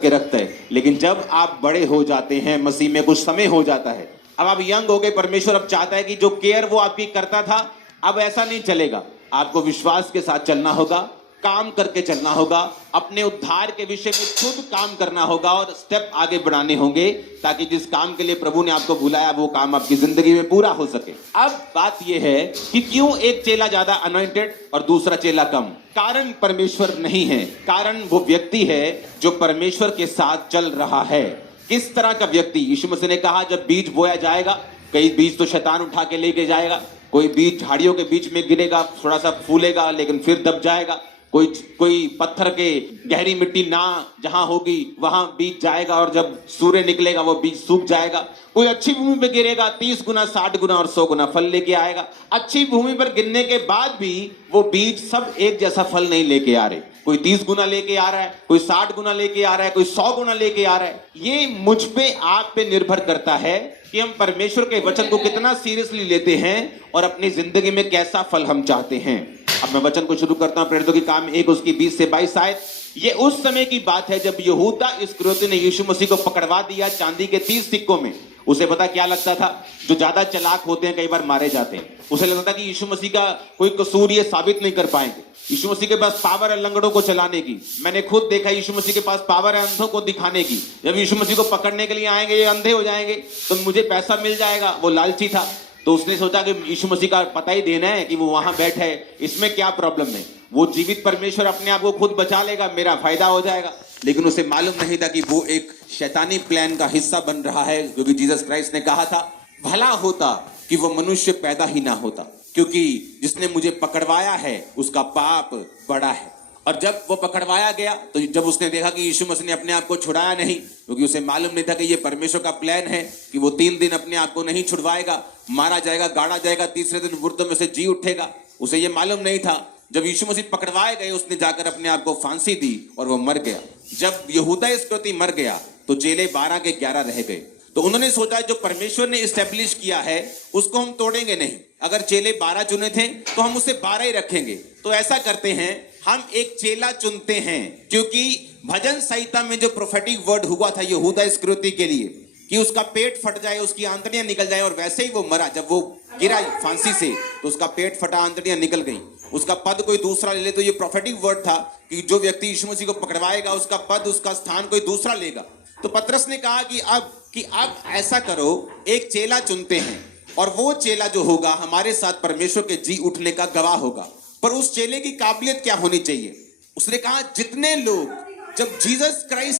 के रखता है, लेकिन जब आप बड़े हो जाते हैं मसीह में, कुछ समय हो जाता है, अब आप यंग हो गए, परमेश्वर अब चाहता है कि जो केयर वो आपकी करता था अब ऐसा नहीं चलेगा। आपको विश्वास के साथ चलना होगा, काम करके चलना होगा, अपने उद्धार के विषय में खुद काम करना होगा और स्टेप आगे बढ़ाने होंगे, ताकि जिस काम के लिए प्रभु ने आपको बुलाया वो काम आपकी जिंदगी में पूरा हो सके। अब बात यह है कि क्यों एक चेला ज्यादा अनॉइंटेड और दूसरा चेला कम? कारण परमेश्वर नहीं है, कारण वो व्यक्ति है जो परमेश्वर के साथ चल रहा है। किस तरह का व्यक्ति? यीशु मसीह ने कहा जब बीज बोया जाएगा, कई बीज तो शैतान उठा के लेके जाएगा, कोई बीज झाड़ियों के बीच में गिरेगा, थोड़ा सा फूलेगा लेकिन फिर दब जाएगा, कोई पत्थर के गहरी मिट्टी ना जहां होगी वहां बीज जाएगा और जब सूर्य निकलेगा वो बीज सूख जाएगा। कोई अच्छी भूमि पर गिरेगा, 30 गुना 60 गुना और 100 गुना फल लेके आएगा। अच्छी भूमि पर गिरने के बाद भी वो बीज सब एक जैसा फल नहीं लेके आ रहे, कोई 30 गुना लेके आ रहा है, कोई 60 गुना लेके आ रहा है, कोई 100 गुना लेके आ रहा है। ये मुझ पे आप पे निर्भर करता है कि हम परमेश्वर के वचन को कितना सीरियसली लेते हैं और अपनी जिंदगी में कैसा फल हम चाहते हैं। अब मैं वचन को शुरू करता हूं, प्रेरितों की काम 1 उसकी 20 से 22 आयत। ये उस समय की बात है जब यहूदा इस्करियोती ने यीशु मसीह को पकड़वा दिया चांदी के 30 सिक्कों में। उसे पता क्या लगता था? जो ज्यादा चालाक होते हैं कई बार मारे जाते हैं। उसे लगता था कि यीशु मसीह का कोई कसूर ये साबित नहीं कर पाएंगे। यीशु मसीह के पास पावर है लंगड़ों को चलाने की। मैंने खुद देखा यीशु मसीह के पास पावर है अंधों को दिखाने की। जब यीशु मसीह को पकड़ने के लिए आएंगे ये अंधे हो जाएंगे तो मुझे पैसा मिल जाएगा। वो लालची था, तो उसने सोचा कि यीशु मसीह का पता ही देना है कि वो वहां बैठा है, इसमें क्या प्रॉब्लम है। वो जीवित परमेश्वर अपने आप को खुद बचा लेगा, मेरा फायदा हो जाएगा। लेकिन उसे मालूम नहीं था कि वो एक शैतानी प्लान का हिस्सा बन रहा है, क्योंकि जीसस क्राइस्ट ने कहा था भला होता कि वो मनुष्य पैदा ही ना होता, क्योंकि जिसने मुझे पकड़वाया है उसका पाप बड़ा है। और जब वो पकड़वाया गया तो जब उसने देखा कि यीशु मसीह ने अपने आप को छुड़ाया नहीं, क्योंकि उसे मालूम नहीं था कि ये परमेश्वर का प्लान है कि वो 3 दिन अपने आप को नहीं छुड़वाएगा, मारा जाएगा, गाड़ा जाएगा, तीसरे दिन मुर्दों में से जी उठेगा। उसे ये मालूम नहीं था। जब यीशु मसीह पकड़वाए गए उसने जाकर अपने आप को फांसी दी और वो मर गया। जब यहूदा इस्करियोती मर गया तो चेले 12 के 11 रह गए। तो उन्होंने सोचा जो परमेश्वर ने इस्टेब्लिश किया है उसको हम तोड़ेंगे नहीं। अगर चेले 12 चुने थे तो हम उसे 12 ही रखेंगे। तो ऐसा करते हैं, हम एक चेला चुनते हैं, क्योंकि भजन संहिता में जो प्रोफेटिक वर्ड हुआ था यहूदा इस्करियोती के लिए कि उसका पेट फट जाए, उसकी आंतड़ियां निकल जाए, और वैसे ही वो मरा। जब वो गिरा फांसी से तो उसका पेट फटा, आंतड़ियां निकल गई। उसका पद कोई दूसरा ले ले। तो ये प्रोफेटिक वर्ड था कि जो व्यक्ति यीशु मसीह को पकड़वाएगा उसका पद, उसका स्थान कोई दूसरा लेगा। तो पतरस ने कहा कि अब ऐसा करो, एक चेला चुनते हैं और वो चेला जो होगा हमारे साथ परमेश्वर के जी उठने का गवाह होगा। पर उस चेले की काबिलियत क्या होनी चाहिए? उसने कहा जितने लोग जब जीसस क्राइस्ट